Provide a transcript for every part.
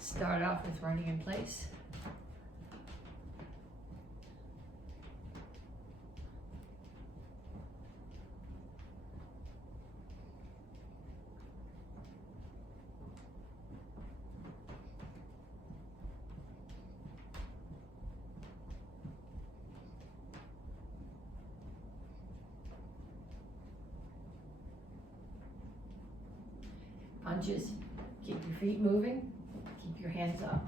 Start off with running in place. Punches, keep your feet moving, keep your hands up.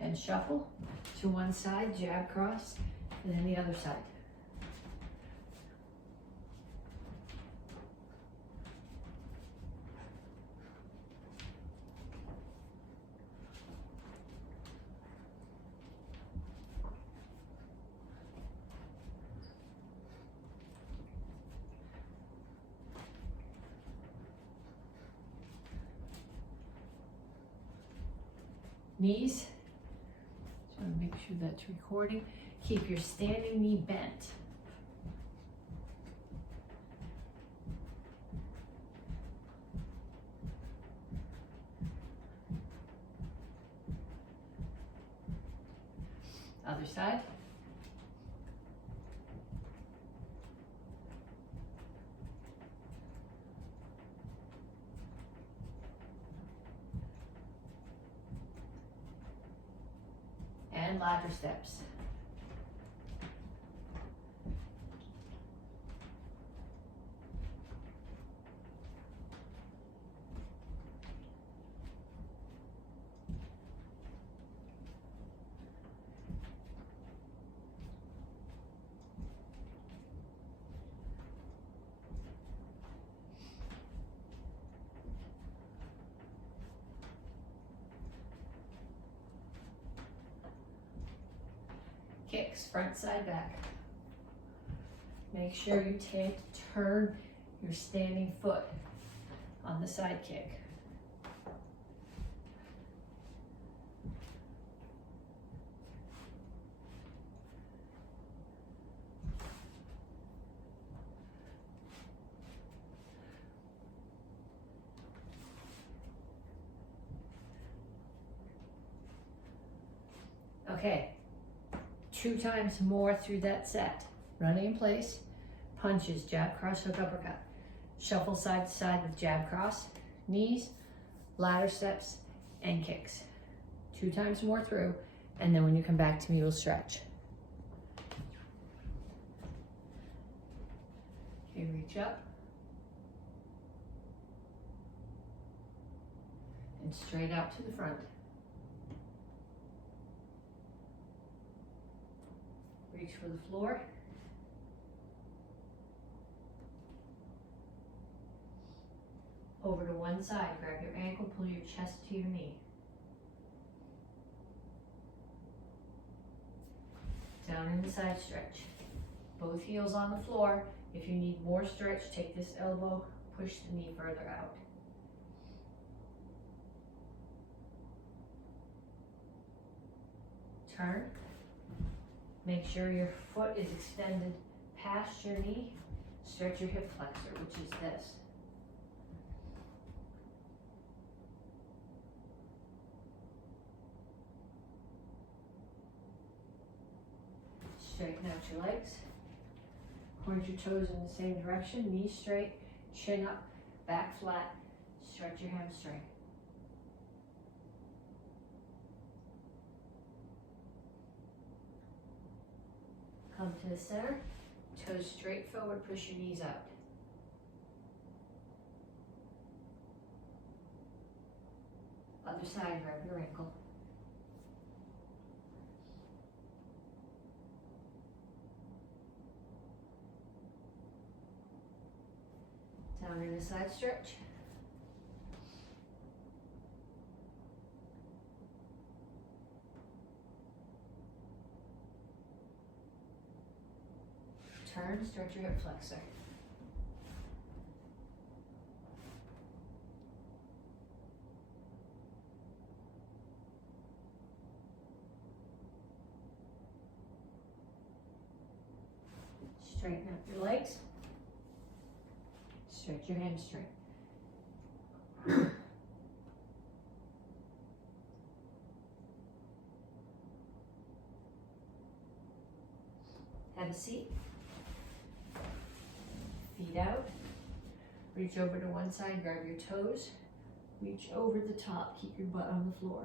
And shuffle to one side, jab cross, and then the other side. Knees. So make sure that's recording. Keep your standing knee bent. Other side. And ladder steps. Kicks, front, side, back. Make sure you turn your standing foot on the side kick. Okay. 2 times more through that set. Running in place, punches, jab, cross, hook, uppercut. Shuffle side to side with jab, cross, knees, ladder steps, and kicks. 2 times more through, and then when you come back to me, we'll stretch. Okay, reach up. And straight out to the front. Reach for the floor. Over to one side, grab your ankle, pull your chest to your knee. Down in the side stretch. Both heels on the floor. If you need more stretch, take this elbow, push the knee further out. Turn. Make sure your foot is extended past your knee. Stretch your hip flexor, which is this. Straighten out your legs. Point your toes in the same direction. Knees straight, chin up, back flat. Stretch your hamstring. Come to the center, toes straight forward, push your knees out. Other side, grab your ankle. Down in a side stretch. turn, stretch your hip flexor. Straighten up your legs. Stretch your hamstring. Have a seat. Feet out. Reach over to one side, grab your toes. Reach over the top, keep your butt on the floor.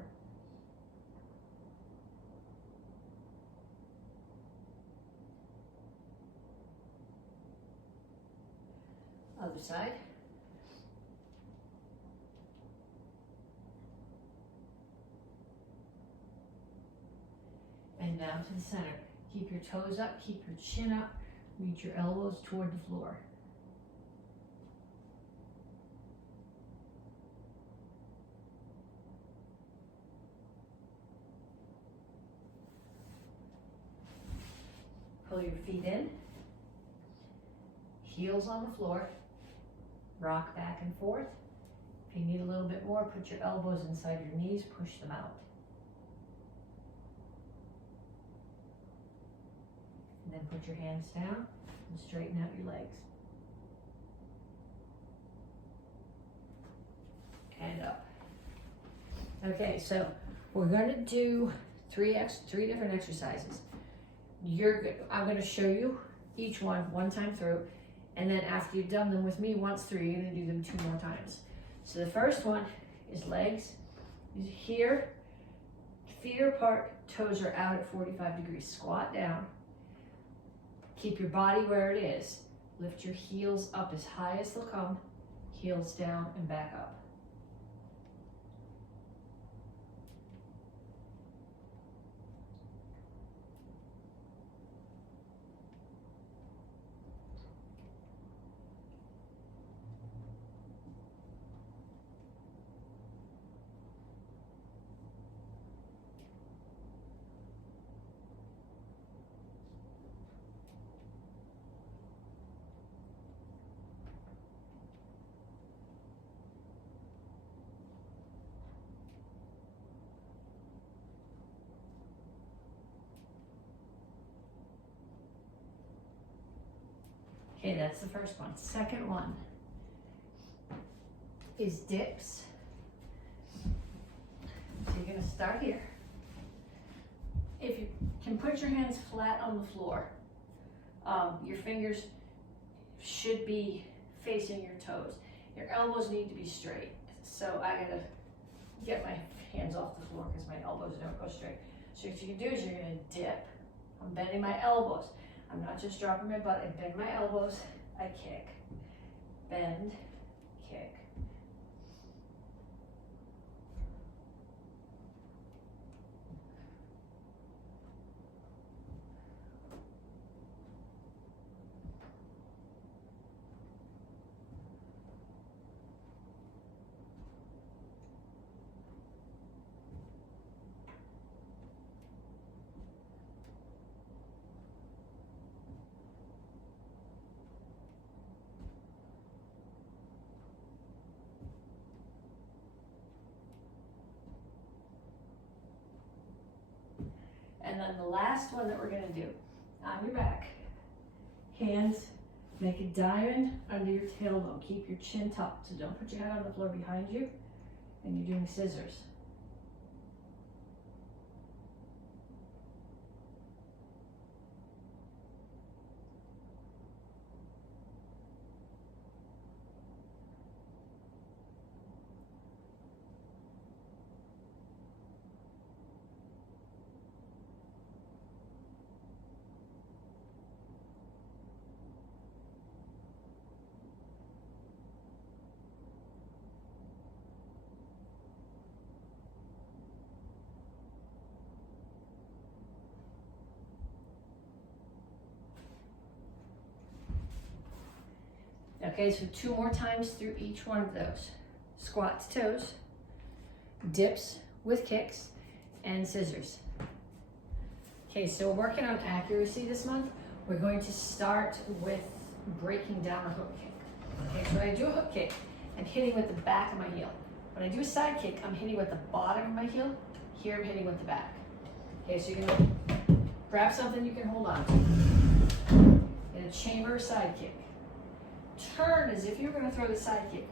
Other side. And down to the center. Keep your toes up, keep your chin up, reach your elbows toward the floor. Pull your feet in, heels on the floor, rock back and forth. If you need a little bit more, put your elbows inside your knees, push them out. And then put your hands down and straighten out your legs. And up. Okay, so we're gonna do three different exercises. I'm gonna show you each one time through, and then after you've done them with me once through, you're gonna do them 2 more times. So the first one is legs. Here, feet are apart, toes are out at 45 degrees. Squat down. Keep your body where it is. Lift your heels up as high as they'll come, heels down and back up. Okay, that's the first one. Second one is dips. So you're gonna start here. If you can put your hands flat on the floor, your fingers should be facing your toes. Your elbows need to be straight. So I gotta get my hands off the floor because my elbows don't go straight. So what you can do is you're gonna dip. I'm bending my elbows. I'm not just dropping my butt, I bend my elbows, I kick. Bend, kick. And then the last one that we're gonna do, on your back, hands, make a diamond under your tailbone. Keep your chin tucked, so don't put your head on the floor behind you, and you're doing scissors. Okay, so 2 more times through each one of those. Squat to toes, dips with kicks, and scissors. Okay, so we're working on accuracy this month. We're going to start with breaking down a hook kick. Okay, so when I do a hook kick, I'm hitting with the back of my heel. When I do a side kick, I'm hitting with the bottom of my heel. Here I'm hitting with the back. Okay, so you're gonna grab something you can hold on to. In a chamber side kick. Turn as if you're gonna throw the side kick.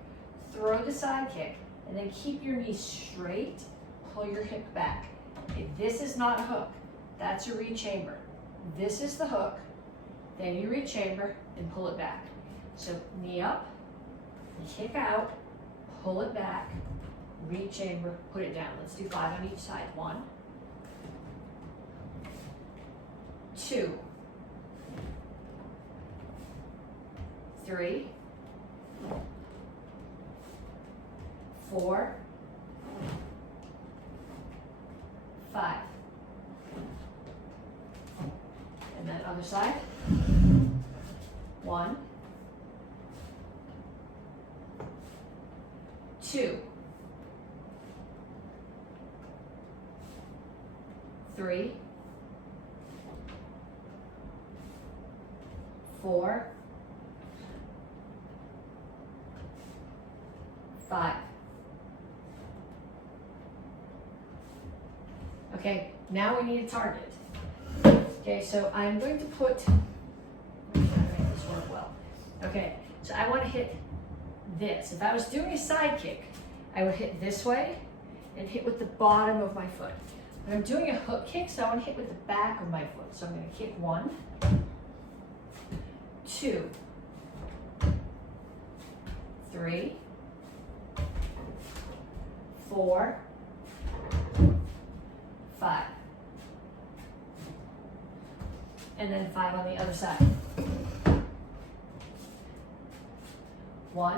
Throw the side kick, and then keep your knee straight, pull your hip back. Okay, this is not a hook, that's a rechamber. This is the hook, then you rechamber and pull it back. So knee up, kick out, pull it back, rechamber, put it down. Let's do 5 on each side. 1, 2, 3, 4, 5. And then other side. 1, 2, 3, 4, 5. Okay, now we need a target. Okay, so I'm going to put, I'm trying to make this work well. Okay, so I want to hit this. If I was doing a side kick, I would hit this way and hit with the bottom of my foot. When I'm doing a hook kick, so I want to hit with the back of my foot. So I'm going to kick 1, 2, 3, 4, 5. And then 5 on the other side. 1. I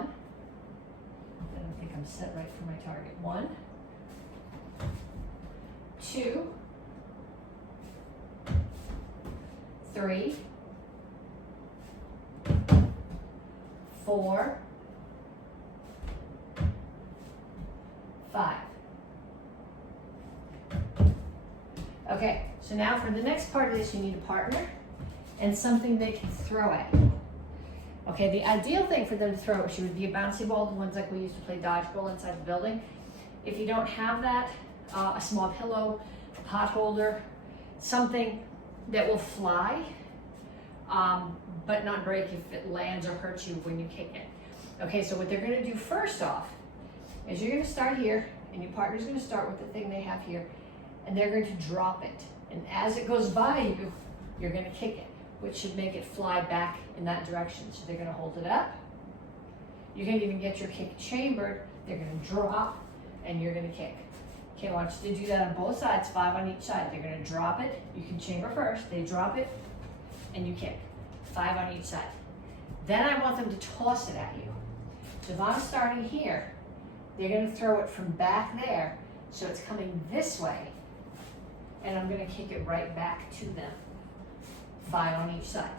don't think I'm set right for my target. 1, 2, 3, 4, 5. Okay, so now for the next part of this, you need a partner and something they can throw at you. Okay, the ideal thing for them to throw at you would be a bouncy ball, the ones like we used to play dodgeball inside the building. If you don't have that, a small pillow, a pot holder, something that will fly, but not break if it lands or hurts you when you kick it. Okay, so what they're gonna do first off is you're gonna start here, and your partner's gonna start with the thing they have here, and they're going to drop it. And as it goes by you, you're going to kick it, which should make it fly back in that direction. So they're going to hold it up. You can even get your kick chambered. They're going to drop, and you're going to kick. Okay, I want you to do that on both sides, 5 on each side. They're going to drop it. You can chamber first. They drop it, and you kick. 5 on each side. Then I want them to toss it at you. So if I'm starting here, they're going to throw it from back there, so it's coming this way. And I'm going to kick it right back to them. 5 on each side.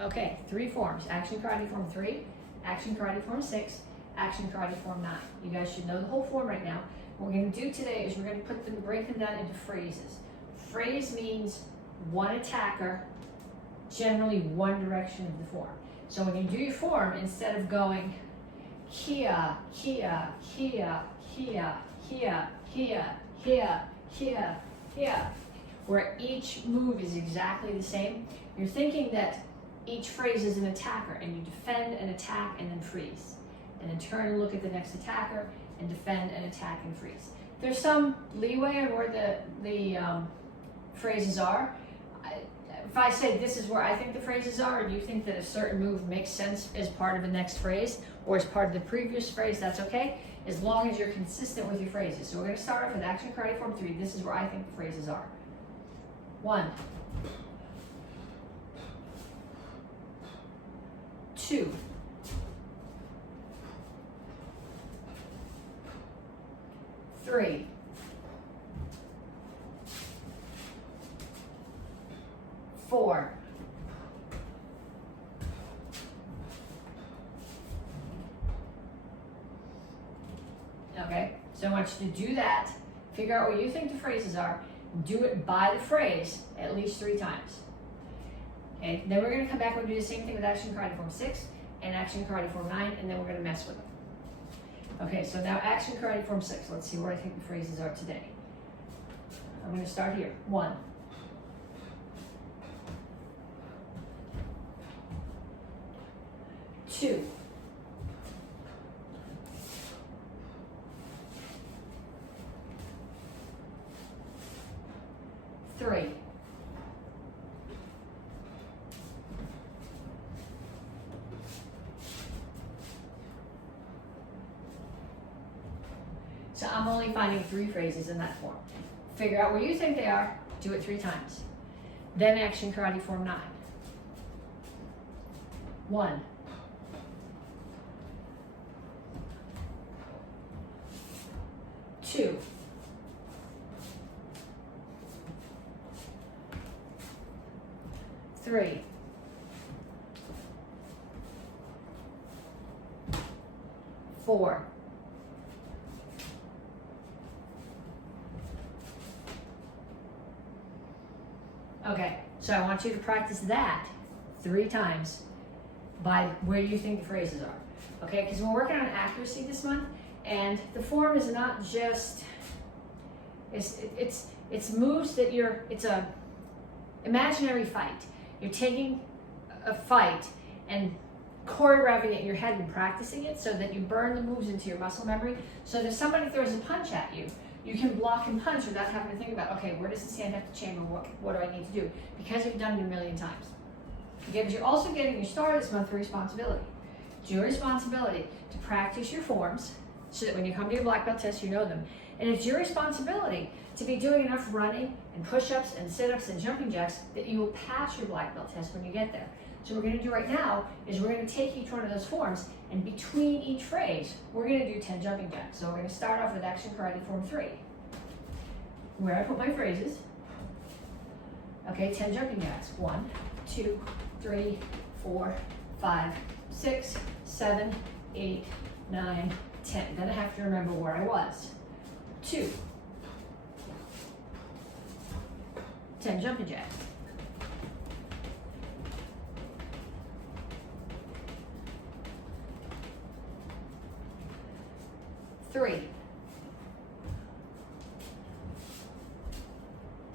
Okay, 3 forms. Action Karate Form 3, Action Karate Form 6, Action Karate Form 9. You guys should know the whole form right now. What we're going to do today is we're going to break them down into phrases. Phrase means one attacker, generally one direction of the form. So when you do your form, instead of going here, here, here, here, here, here, here, here, here, where each move is exactly the same, you're thinking that each phrase is an attacker, and you defend and attack and then freeze. And then turn and look at the next attacker and defend and attack and freeze. There's some leeway on where the phrases are. If I say this is where I think the phrases are, and you think that a certain move makes sense as part of the next phrase or as part of the previous phrase, that's okay, as long as you're consistent with your phrases. So we're going to start off with Action Karate Form 3. This is where I think the phrases are. 1, 2, 3, 4, 'Kay, so I want you to do that, figure out what you think the phrases are, Do it by the phrase at least 3 times. Okay, then we're going to come back and do the same thing with Action Karate Form 6 and Action Karate Form 9, and then we're going to mess with them. Okay, so now Action Karate Form 6. Let's see where I think the phrases are today. I'm going to start here. 1. 2. 3. 'So I'm only finding 3 phrases in that form. Figure out where you think they are, do it 3 times. Then Action Karate Form 9. 1. 2. 3. 4. 'Okay, so I want you to practice that 3 times by where you think the phrases are. Okay, because we're working on accuracy this month, and the form is not just, it's moves that it's a imaginary fight. You're taking a fight and choreographing it in your head and practicing it so that you burn the moves into your muscle memory. So that if somebody throws a punch at you, you can block and punch without having to think about, okay, where does this hand have to chamber? What do I need to do? Because you've done it a million times. Okay, but you're also getting your star this month for responsibility. It's your responsibility to practice your forms so that when you come to your black belt test, you know them. And it's your responsibility to be doing enough running and push-ups and sit-ups and jumping jacks that you will pass your black belt test when you get there. So what we're going to do right now is we're going to take each one of those forms, and between each phrase, we're going to do 10 jumping jacks. So we're going to start off with Action Karate Form 3, where I put my phrases. Okay, 10 jumping jacks. 1, 2, 3, 4, 5, 6, 7, 8, 9, 10. Then I have to remember where I was. 2. 10 jumping jacks. 3.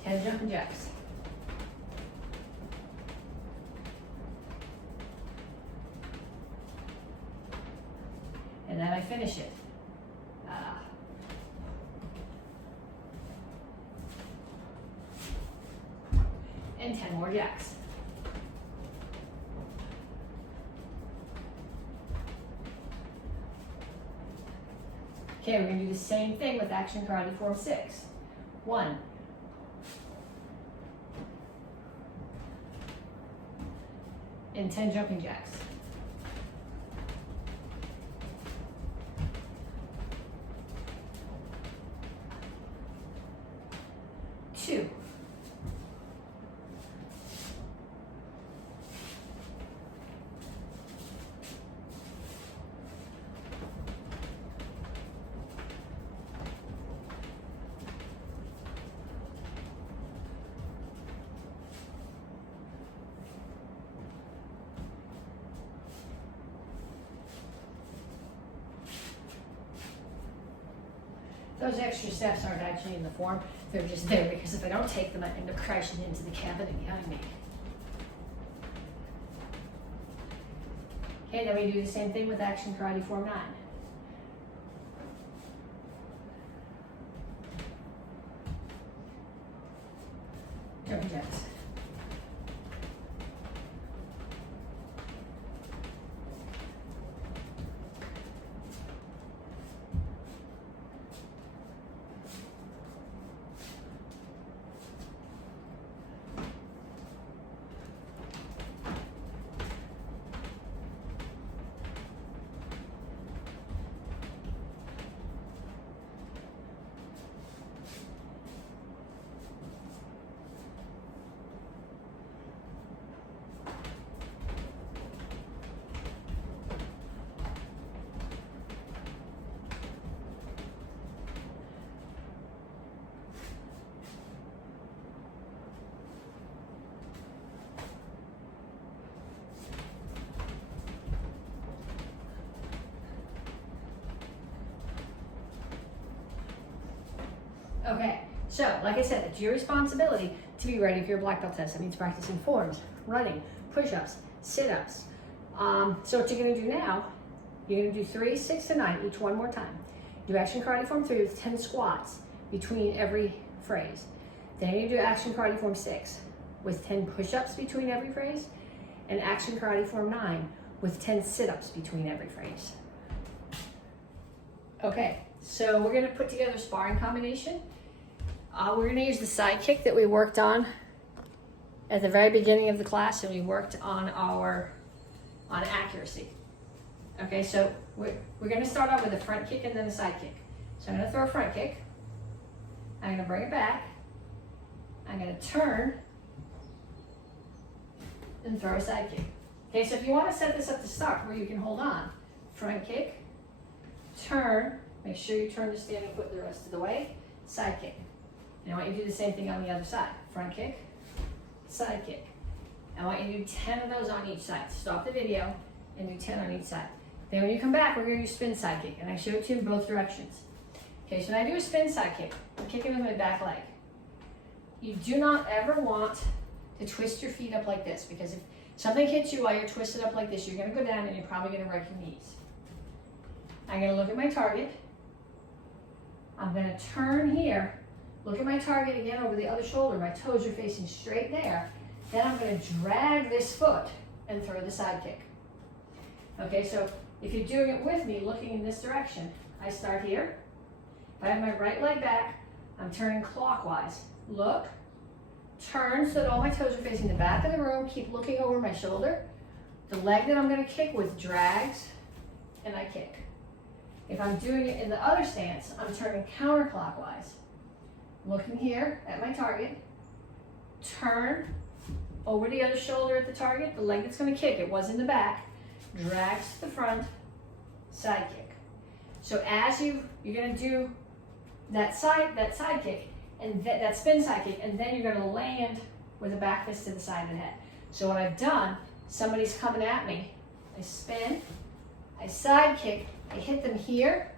10 jumping jacks. 'And then I finish it. And 10 more jacks. Okay, we're going to do the same thing with Action Karate Form 6. 1. 10 jumping jacks. 2. 'Those extra steps aren't actually in the form, they're just there because if I don't take them, I end up crashing into the cabinet behind me. Okay, then we do the same thing with Action Karate Form 9. Jumping jacks. Okay, so like I said, it's your responsibility to be ready for your black belt test. That means practicing forms, running, push-ups, sit-ups. So what you're gonna do now, you're gonna do 3, 6, and 9, each one more time. Do action karate form 3 with 10 squats between every phrase. Then you do action karate form 6 with 10 push-ups between every phrase, and action karate form 9 with 10 sit-ups between every phrase. Okay, so we're gonna put together a sparring combination. We're gonna use the side kick that we worked on at the very beginning of the class, and we worked on accuracy. Okay, so we're gonna start out with a front kick and then a side kick. So I'm gonna throw a front kick. I'm gonna bring it back. I'm gonna turn and throw a side kick. Okay, so if you wanna set this up to start where you can hold on, front kick, turn, make sure you turn the standing foot the rest of the way, side kick. And I want you to do the same thing on the other side. Front kick, side kick. I want you to do 10 of those on each side. Stop the video and do 10 on each side. Then when you come back, we're gonna do spin side kick. And I show it to you in both directions. Okay, so when I do a spin side kick, I'm kicking with my back leg. You do not ever want to twist your feet up like this, because if something hits you while you're twisted up like this, you're gonna go down and you're probably gonna wreck your knees. I'm gonna look at my target. I'm gonna turn here, look at my target again over the other shoulder. My toes are facing straight there. Then I'm gonna drag this foot and throw the side kick. Okay, so if you're doing it with me, looking in this direction, I start here. If I have my right leg back, I'm turning clockwise. Look, turn so that all my toes are facing the back of the room. Keep looking over my shoulder. The leg that I'm gonna kick with drags, and I kick. If I'm doing it in the other stance, I'm turning counterclockwise. Looking here at my target, turn over the other shoulder at the target, the leg that's gonna kick, it was in the back, drags to the front, side kick. So as you're gonna do that side kick, and that spin side kick, and then you're gonna land with a back fist to the side of the head. So what I've done, somebody's coming at me, I spin, I side kick, I hit them here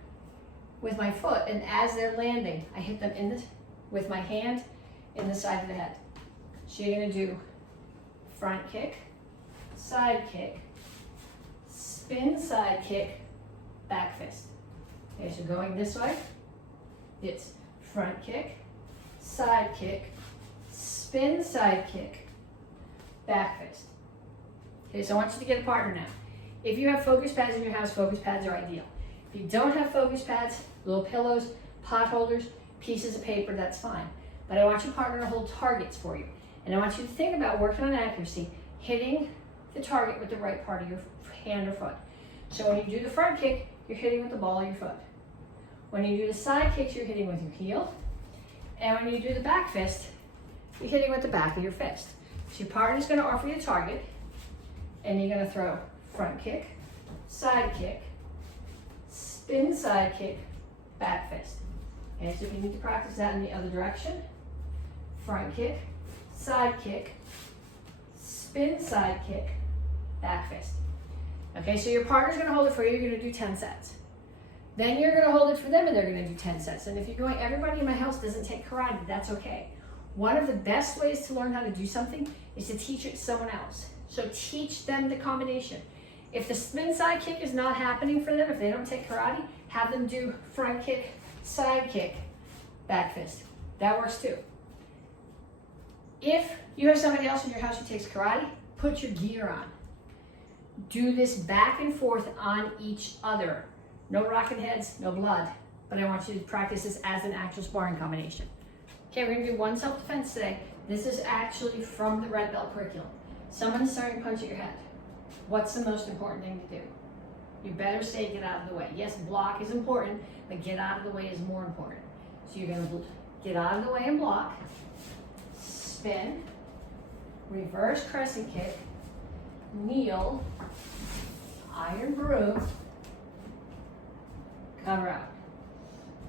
with my foot, and as they're landing, I hit them with my hand in the side of the head. So you're gonna do front kick, side kick, spin side kick, back fist. Okay, so going this way, it's front kick, side kick, spin side kick, back fist. Okay, so I want you to get a partner now. If you have focus pads in your house, focus pads are ideal. If you don't have focus pads, little pillows, pot holders, pieces of paper, that's fine. But I want your partner to hold targets for you. And I want you to think about working on accuracy, hitting the target with the right part of your hand or foot. So when you do the front kick, you're hitting with the ball of your foot. When you do the side kicks, you're hitting with your heel. And when you do the back fist, you're hitting with the back of your fist. So your partner's gonna offer you a target, and you're gonna throw front kick, side kick, spin side kick, back fist. Okay, so if you need to practice that in the other direction, front kick, side kick, spin side kick, back fist. Okay, so your partner's gonna hold it for you, you're gonna do 10 sets. Then you're gonna hold it for them and they're gonna do 10 sets. And if you're going, everybody in my house doesn't take karate, that's okay. One of the best ways to learn how to do something is to teach it to someone else. So teach them the combination. If the spin side kick is not happening for them, if they don't take karate, have them do front kick, side kick, back fist. That works too. If you have somebody else in your house who takes karate, put your gear on. Do this back and forth on each other. No rocking heads, no blood. But I want you to practice this as an actual sparring combination. Okay, we're gonna do one self-defense today. This is actually from the red belt curriculum. Someone's throwing a punch at your head. What's the most important thing to do? You better say get out of the way. Yes, block is important, but get out of the way is more important. So you're gonna get out of the way and block, spin, reverse crescent kick, kneel, iron broom, cover out.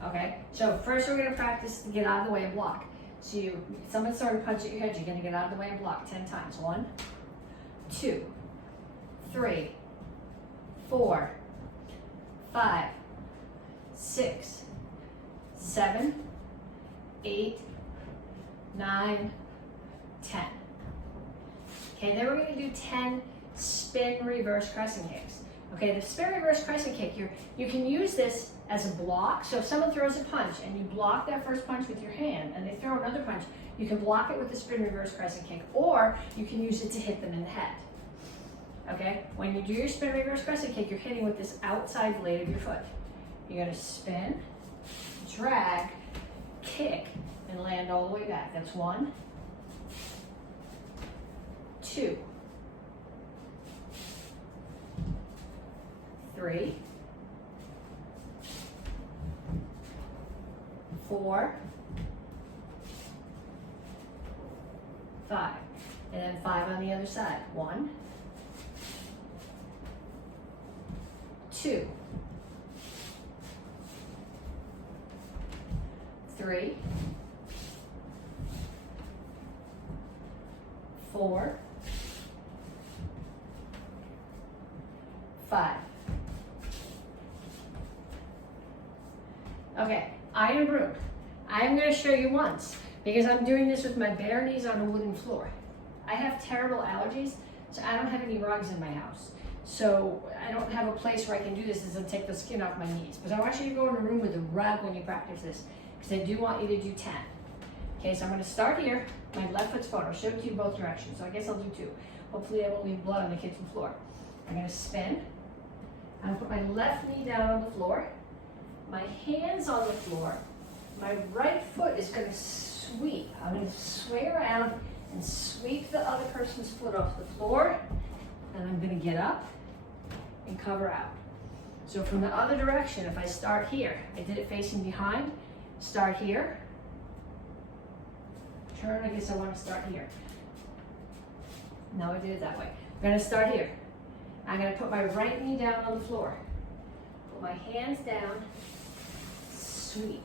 Okay, so first we're gonna practice to get out of the way and block. So someone's throwing a punch at your head, you're gonna get out of the way and block 10 times. 1, 2, 3, 4, 5, 6, 7, 8, 9, 10. Okay, then we're going to do 10 spin reverse crescent kicks. Okay, the spin reverse crescent kick, you can use this as a block. So if someone throws a punch and you block that first punch with your hand and they throw another punch, you can block it with the spin reverse crescent kick, or you can use it to hit them in the head. Okay, when you do your spin reverse crescent kick, you're hitting with this outside blade of your foot. You're going to spin, drag, kick, and land all the way back. That's 1, 2, 3, 4, 5, and then 5 on the other side. 1, 2, 3, 4, 5. Okay, iron broom. I'm going to show you once because I'm doing this with my bare knees on a wooden floor. I have terrible allergies, so I don't have any rugs in my house. So I don't have a place where I can do this is to take the skin off my knees. But I want you to go in a room with a rug when you practice this because I do want you to do 10. Okay, so I'm going to start here. My left foot's forward. I'll show it to you both directions. So I guess I'll do 2. Hopefully I won't leave blood on the kitchen floor. I'm going to spin. I'm going to put my left knee down on the floor. My hands on the floor. My right foot is going to sweep. I'm going to swing around and sweep the other person's foot off the floor. And I'm going to get up and cover out. So from the other direction, if I start here, I did it facing behind, start here, turn, I guess I want to start here. Now I did it that way. I'm going to start here. I'm going to put my right knee down on the floor. Put my hands down, sweep,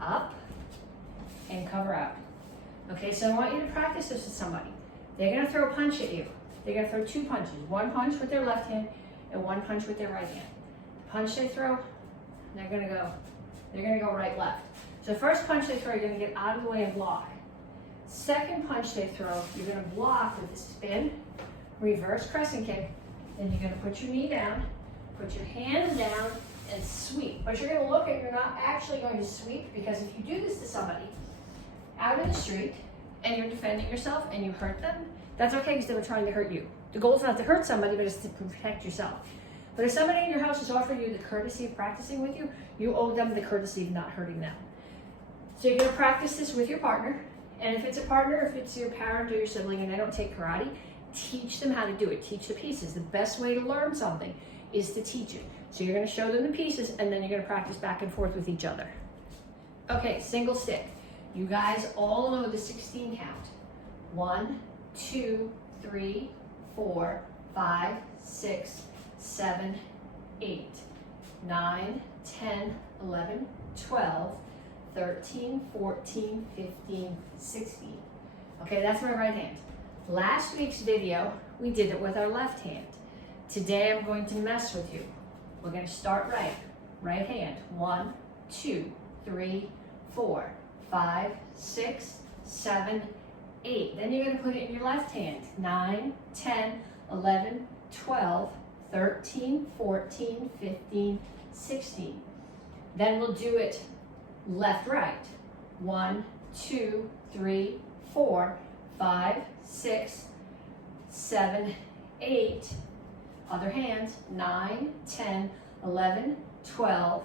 up, and cover out. Okay, so I want you to practice this with somebody. They're going to throw a punch at you. They're going to throw 2 punches. 1 punch with their left hand and 1 punch with their right hand. The punch they throw, they're going to go right, left. So the first punch they throw, you're going to get out of the way and block. Second punch they throw, you're going to block with a spin, reverse crescent kick. Then you're going to put your knee down, put your hands down, and sweep. But you're going to look at, you're not actually going to sweep, because if you do this to somebody out in the street and you're defending yourself and you hurt them, that's okay because they were trying to hurt you. The goal is not to hurt somebody, but it's to protect yourself. But if somebody in your house is offering you the courtesy of practicing with you, you owe them the courtesy of not hurting them. So you're going to practice this with your partner. And if it's a partner, if it's your parent or your sibling and they don't take karate, teach them how to do it. Teach the pieces. The best way to learn something is to teach it. So you're going to show them the pieces and then you're going to practice back and forth with each other. Okay, single stick. You guys all know the 16 count. 1, 2, 3, 4, 5, 6, 7, 8, 9, 10, 11, 12, 13, 14, 15, 16. Okay, that's my right hand. Last week's video, we did it with our left hand. Today I'm going to mess with you. We're going to start right hand. 1, 2, 3, 4, 5, 6, 7, 8. Then you're going to put it in your left hand. 9, 10, 11, 12, 13, 14, 15, 16. Then we'll do it left, right. 1, 2, 3, 4, 5, 6, 7, 8. Other hands. 9, 10, 11, 12,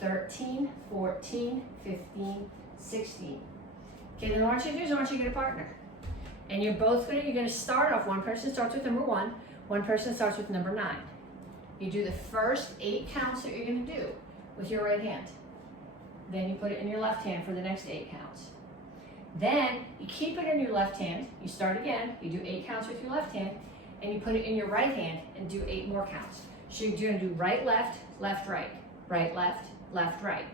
13, 14, 15, 16. Okay, then what I want you to do is I want you to get a partner. And you're going to start off, one person starts with number 1, one person starts with number 9. You do the first 8 counts that you're going to do with your right hand. Then you put it in your left hand for the next 8 counts. Then you keep it in your left hand, you start again, you do 8 counts with your left hand, and you put it in your right hand and do 8 more counts. So you're going to do right, left, left, right, left, left, right.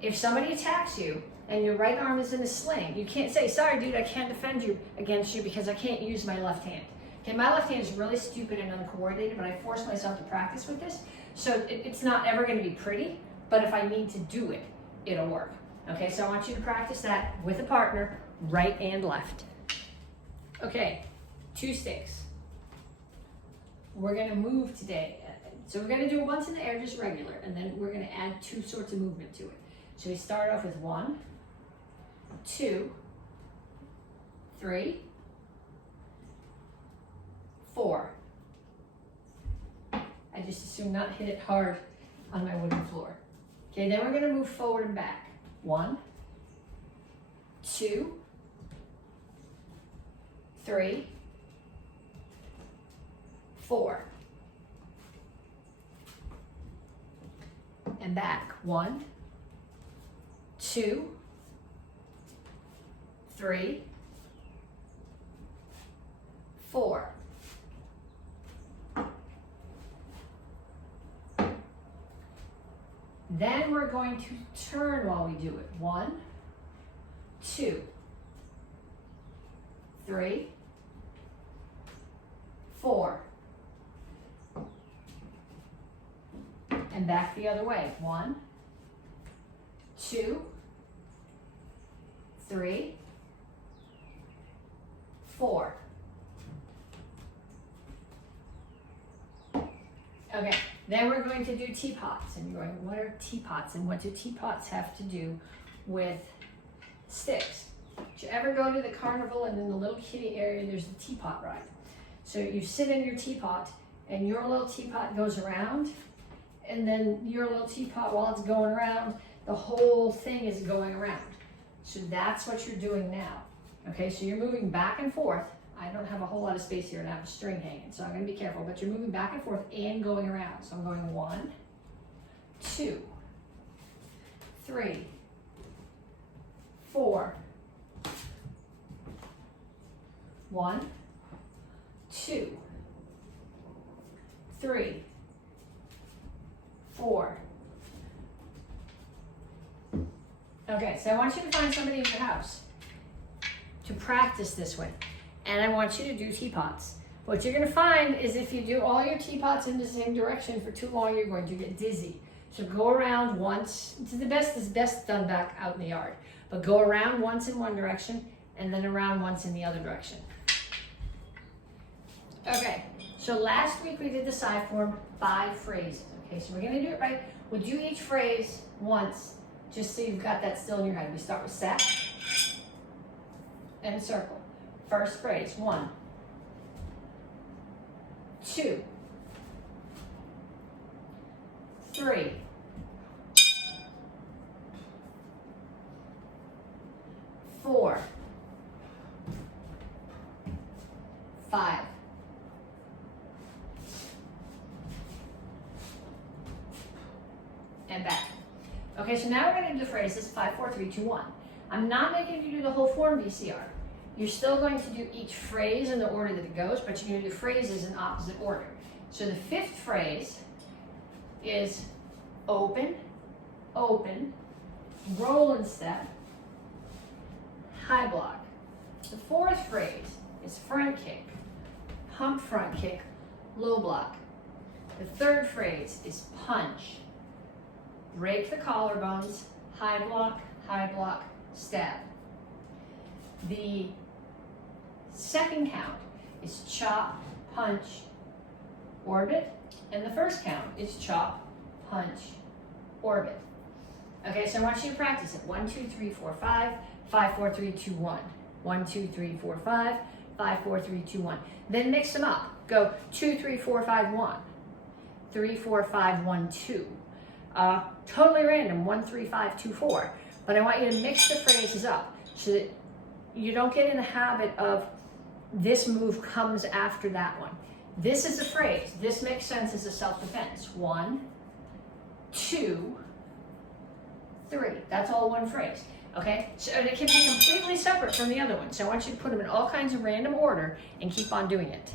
If somebody attacks you and your right arm is in a sling, you can't say, sorry dude, I can't defend you against you because I can't use my left hand. Okay, my left hand is really stupid and uncoordinated, but I force myself to practice with this. So it's not ever going to be pretty, but if I need to do it, it'll work. Okay, so I want you to practice that with a partner, right and left. Okay, 2 sticks. We're gonna move today. So we're gonna do it once in the air, just regular, and then we're gonna add 2 sorts of movement to it. So we start off with 1, 2, 3, 4. I just assume not hit it hard on my wooden floor. Okay, then we're gonna move forward and back. 1, 2, 3, 4. And back. 1, 2, 3, 4. Then we're going to turn while we do it. 1, 2, 3, 4. And back the other way. 1, 2, 3, 4. Okay, then we're going to do teapots. And you're going, what are teapots? And what do teapots have to do with sticks? Did you ever go to the carnival and in the little kiddie area, there's a teapot ride? So you sit in your teapot and your little teapot goes around, and then your little teapot, while it's going around, the whole thing is going around. So that's what you're doing now. Okay, so you're moving back and forth. I don't have a whole lot of space here and I have a string hanging, so I'm gonna be careful, but you're moving back and forth and going around. So I'm going 1, 2, 3, 4. 1, 2, 3, 4. Okay, so I want you to find somebody in your house to practice this with. And I want you to do teapots. What you're gonna find is if you do all your teapots in the same direction for too long, you're going to get dizzy. So go around once. The best is best done back out in the yard. But go around once in one direction and then around once in the other direction. Okay, so last week we did the side form 5 phrases. Okay, so we're gonna do it right. We'll do each phrase once, just so you've got that still in your head. We start with set and circle. First phrase, 1, 2, 3, 4, 5, and back. Okay, so now we're going to do the phrases 5, 4, 3, 2, 1. I'm not making you do the whole form VCR. You're still going to do each phrase in the order that it goes, but you're going to do phrases in opposite order. So the 5th phrase is open, open, roll and step, high block. The 4th phrase is front kick, pump front kick, low block. The 3rd phrase is punch, break the collarbones, high block, stab. The 2nd count is chop, punch, orbit, and the 1st count is chop, punch, orbit. Okay, so I want you to practice it. 1, 2, 3, 4, 5, 5, 4, 3, 2, 1. 1, 2, 3, 4, 5, 5, 4, 3, 2, 1. Then mix them up. Go 2, 3, 4, 5, 1. 3, 4, 5, 1, 2. Totally random, 1, 3, 5, 2, 4. But I want you to mix the phrases up so that you don't get in the habit of this move comes after that one. This is a phrase. This makes sense as a self-defense. 1, 2, 3. That's all one phrase. Okay? So it can be completely separate from the other one. So I want you to put them in all kinds of random order and keep on doing it.